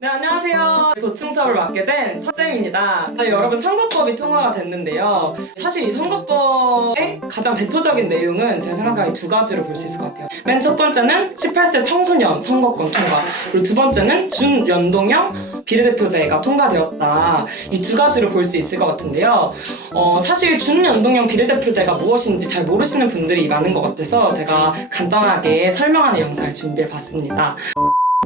네, 안녕하세요. 보충 수업을 맡게 된 서쌤입니다. 네, 여러분 선거법이 통과가 됐는데요. 사실 이 선거법의 가장 대표적인 내용은 제가 생각하기에 두 가지로 볼 수 있을 것 같아요. 맨 첫 번째는 18세 청소년 선거권 통과, 그리고 두 번째는 준연동형 비례대표제가 통과되었다. 이 두 가지로 볼 수 있을 것 같은데요. 사실 준연동형 비례대표제가 무엇인지 잘 모르시는 분들이 많은 것 같아서 제가 간단하게 설명하는 영상을 준비해봤습니다.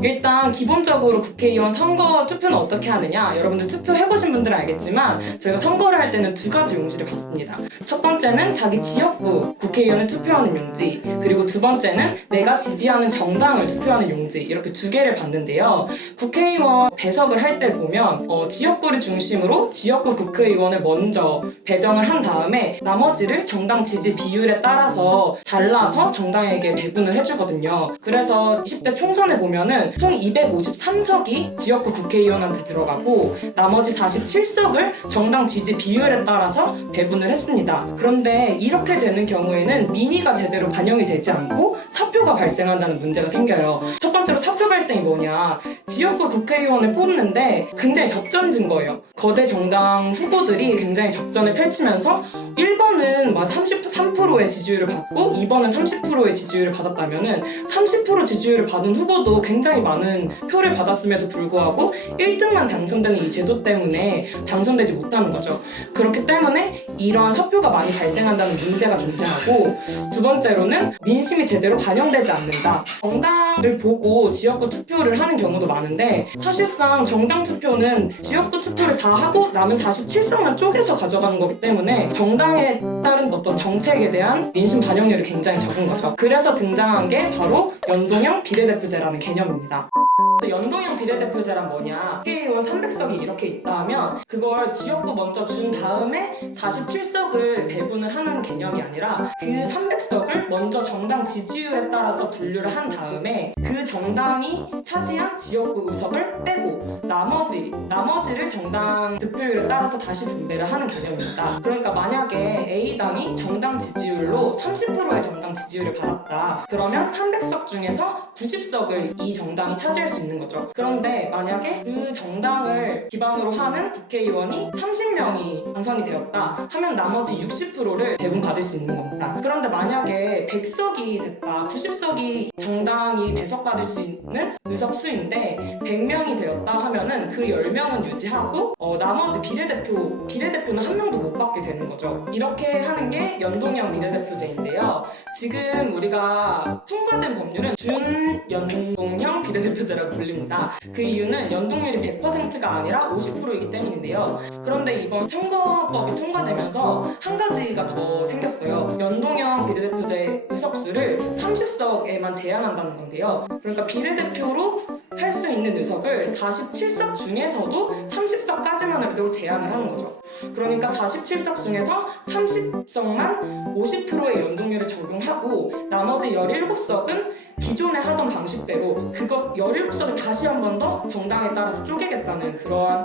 일단 기본적으로 국회의원 선거 투표는 어떻게 하느냐, 여러분들 투표해보신 분들은 알겠지만 저희가 선거를 할 때는 두 가지 용지를 받습니다. 첫 번째는 자기 지역구 국회의원을 투표하는 용지, 그리고 두 번째는 내가 지지하는 정당을 투표하는 용지, 이렇게 두 개를 받는데요. 국회의원 배석을 할 때 보면 지역구를 중심으로 지역구 국회의원을 먼저 배정을 한 다음에 나머지를 정당 지지 비율에 따라서 잘라서 정당에게 배분을 해주거든요. 그래서 20대 총선에 보면은 총 253석이 지역구 국회의원한테 들어가고 나머지 47석을 정당 지지 비율에 따라서 배분을 했습니다. 그런데 이렇게 되는 경우에는 민의가 제대로 반영이 되지 않고 사표가 발생한다는 문제가 생겨요. 첫 번째로 사표 발생이 뭐냐, 지역구 국회의원을 뽑는데 굉장히 접전진 거예요. 거대 정당 후보들이 굉장히 접전을 펼치면서 1번은 33%의 지지율을 받고 2번은 30%의 지지율을 받았다면은 30% 지지율을 받은 후보도 굉장히 많은 표를 받았음에도 불구하고 1등만 당선되는 이 제도 때문에 당선되지 못하는 거죠. 그렇기 때문에 이러한 사표가 많이 발생한다는 문제가 존재하고, 두 번째로는 민심이 제대로 반영되지 않는다. 정당을 보고 지역구 투표를 하는 경우도 많은데 사실상 정당 투표는 지역구 투표를 다 하고 남은 47석만 쪼개서 가져가는 거기 때문에 정당에 따른 어떤 정책에 대한 민심 반영률이 굉장히 적은 거죠. 그래서 등장한 게 바로 연동형 비례대표제라는 개념입니다. 연동형 비례대표제란 뭐냐, 국회의원 300석이 이렇게 있다 하면 그걸 지역구 먼저 준 다음에 47석을 배분을 하는 개념이 아니라 그 300석을 먼저 정당 지지율에 따라서 분류를 한 다음에 그 정당이 차지한 지역구 의석을 빼고 나머지를 정당 득표율에 따라서 다시 분배를 하는 개념입니다. 그러니까 만약에 A당이 정당 지지율로 30%의 정당 지지율을 받았다, 그러면 300석 중에서 90석을 이 정당이 차지할 수 있는 거죠. 그런데 만약에 그 정당을 기반으로 하는 국회의원이 30명이 당선이 되었다 하면 나머지 60%를 배분받을 수 있는 겁니다. 그런데 만약에 100석이 됐다, 90석이 정당이 배석받을 수 있는 의석 수인데 100명이 되었다 하면은 그 10명은 유지하고 나머지 비례대표는 한 명도 못 받게 되는 거죠. 이렇게 하는 게 연동형 비례대표제인데요. 지금 우리가 통과된 법률은 준연동형 비례대표제라고 불립니다. 그 이유는 연동률이 100%가 아니라 50%이기 때문인데요. 그런데 이번 선거법이 통과되면서 한 가지가 더 생겼어요. 연동형 비례대표제 의석수를 30석에만 제한한다는 건데요. 그러니까 비례대표로 할 수 있는 의석을 47석 중에서도 30석까지만으로 제한을 하는 거죠. 그러니까 47석 중에서 30석만 50%의 연동률을 적용하고 나머지 17석은 기존에 하던 방식대로 그거 17석을 다시 한 번 더 정당에 따라서 쪼개겠다는 그러한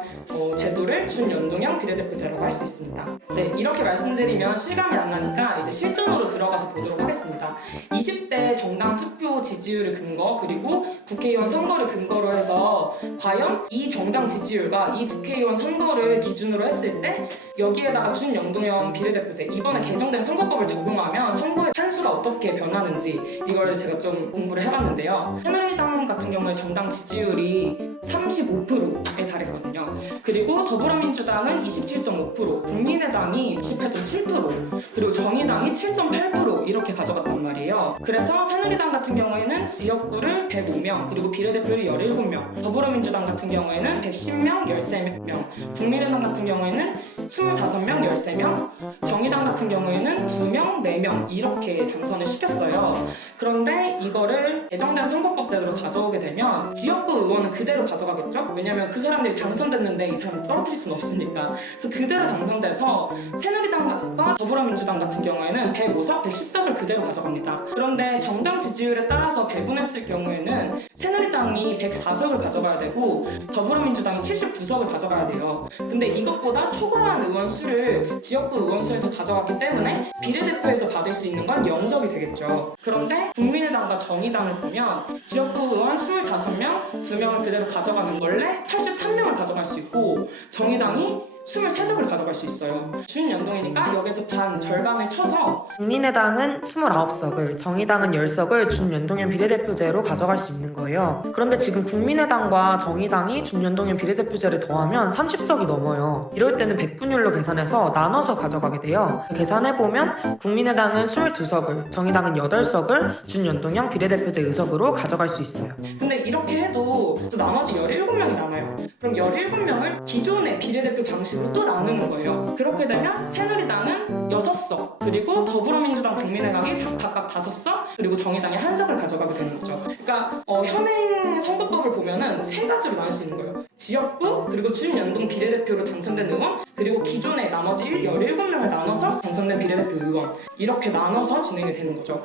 제도를 준연동형 비례대표제라고 할 수 있습니다. 네, 이렇게 말씀드리면 실감이 안 나니까 이제 실전으로 들어가서 보도록 하겠습니다. 20대 정당 투표 지지율을 근거, 그리고 국회의원 선거를 근거로 해서 과연 이 정당 지지율과 이 국회의원 선거를 기준으로 했을 때 여기에다가 준연동형 비례대표제, 이번에 개정된 선거법을 적용하면 선거의 판수가 어떻게 변하는지 이걸 제가 좀 공부를 해봤는데요. 새누리당 같은 경우에 정당 지지율이 35%에 달했거든요. 그리고 더불어민주당은 27.5%, 국민의당이 28.7%, 그리고 정의당이 7.8% 이렇게 가져갔단 말이에요. 그래서 새누리당 같은 경우에는 지역구를 105명, 그리고 비례대표를 17명, 더불어민주당 같은 경우에는 110명, 13명, 국민의당 같은 경우에는 25명, 13명, 정의당 같은 경우에는 2명, 4명 이렇게 당선을 시켰어요. 그런데 이거를 개정된 선거법제도로 가져오게 되면 지역구 의원은 그대로 가져가겠죠? 왜냐면 그 사람들이 당선됐는데 이 사람을 떨어뜨릴 수는 없으니까. 그래서 그대로 당선돼서 새누리당과 더불어민주당 같은 경우에는 105석, 110석을 그대로 가져갑니다. 그런데 정당 지지율에 따라서 배분했을 경우에는 새누리당이 104석을 가져가야 되고 더불어민주당이 79석을 가져가야 돼요. 근데 이것보다 초과한 의원 수를 지역구 의원 수에서 가져갔기 때문에 비례대표에서 받을 수 있는 건 0석이 되겠죠. 그런데 국민의당과 정의당을 보면 지역구 의원 25명, 2명을 그대로 가져가는 원래 83명을 가져갈 수 있고 정의당이 23석을 가져갈 수 있어요. 준연동이니까 여기서 절반을 쳐서 국민의당은 29석을, 정의당은 10석을 준연동형 비례대표제로 가져갈 수 있는 거예요. 그런데 지금 국민의당과 정의당이 준연동형 비례대표제를 더하면 30석이 넘어요. 이럴 때는 백분율로 계산해서 나눠서 가져가게 돼요. 계산해보면 국민의당은 22석을, 정의당은 8석을 준연동형 비례대표제 의석으로 가져갈 수 있어요. 근데 이렇게 해도 또 나머지 17명이 남아요. 그럼 17명을 기존의 비례대표 방식으로 또 나누는 거예요. 그렇게 되면 새누리당은 6석, 그리고 더불어민주당, 국민의당이 각각 5석, 그리고 정의당이 1석을 가져가게 되는 거죠. 그러니까 현행 선거법을 보면은 3가지로 나눌 수 있는 거예요. 지역구, 그리고 준연동 비례대표로 당선된 의원, 그리고 기존의 나머지 17명을 나눠서 당선된 비례대표 의원, 이렇게 나눠서 진행이 되는 거죠.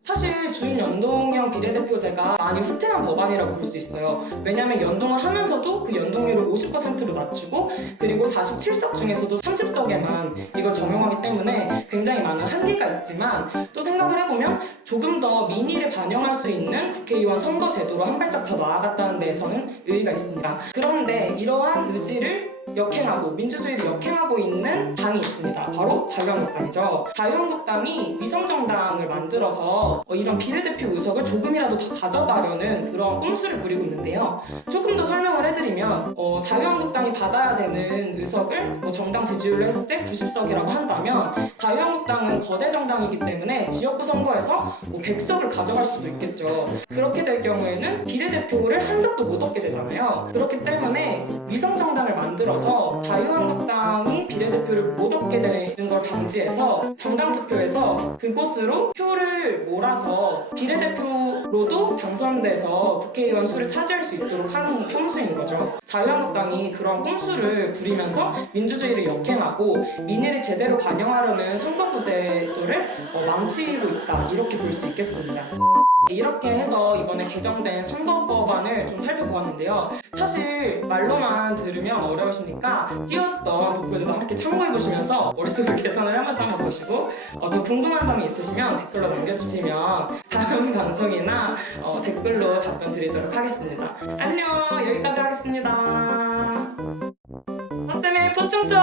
사실 준연동형 비례대표제가 많이 후퇴한 법안이라고 볼 수 있어요. 왜냐하면 연동을 하면서도 그 연동률을 50%로 낮추고 그리고 47석 중에서도 30석에만 이걸 적용하기 때문에 굉장히 많은 한계가 있지만 또 생각을 해보면 조금 더 민의를 반영할 수 있는 국회의원 선거 제도로 한 발짝 더 나아갔다는 데에서는 의의가 있습니다. 그런데 이러한 의지를 역행하고 민주주의를 역행하고 있는 당이 있습니다. 바로 자유한국당이죠. 자유한국당이 위성정당을 만들어서 이런 비례대표 의석을 조금이라도 더 가져가려는 그런 꼼수를 부리고 있는데요. 조금 더 설명을 해드리면 자유한국당이 받아야 되는 의석을 정당 지지율로 했을 때 90석이라고 한다면 자유한국당은 거대 정당이기 때문에 지역구 선거에서 100석을 가져갈 수도 있겠죠. 그렇게 될 경우에는 비례대표를 한 석도 못 얻게 되잖아요. 그렇기 때문에 위성정당을 만들어서 자유한국당이 비례대표를 못 얻게 되는 걸 방지해서 정당 투표에서 그곳으로 표를 몰아서 비례대표로도 당선돼서 국회의원 수를 차지할 수 있도록 하는 꼼수인 거죠. 자유한국당이 그런 꼼수를 부리면서 민주주의를 역행하고 민의를 제대로 반영하려는 선거구 제도를 망치고 있다, 이렇게 볼 수 있겠습니다. 이렇게 해서 이번에 개정된 선거법안을 좀 살펴보았는데요. 사실 말로만 들으면 어려우시니까 띄웠던 도표들도 함께 참고해보시면서 머릿속으로 계산을 하면서 한번 보시고 더 궁금한 점이 있으시면 댓글로 남겨주시면 다음 방송이나 댓글로 답변 드리도록 하겠습니다. 안녕! 여기까지 하겠습니다. 선생님 포충 수업!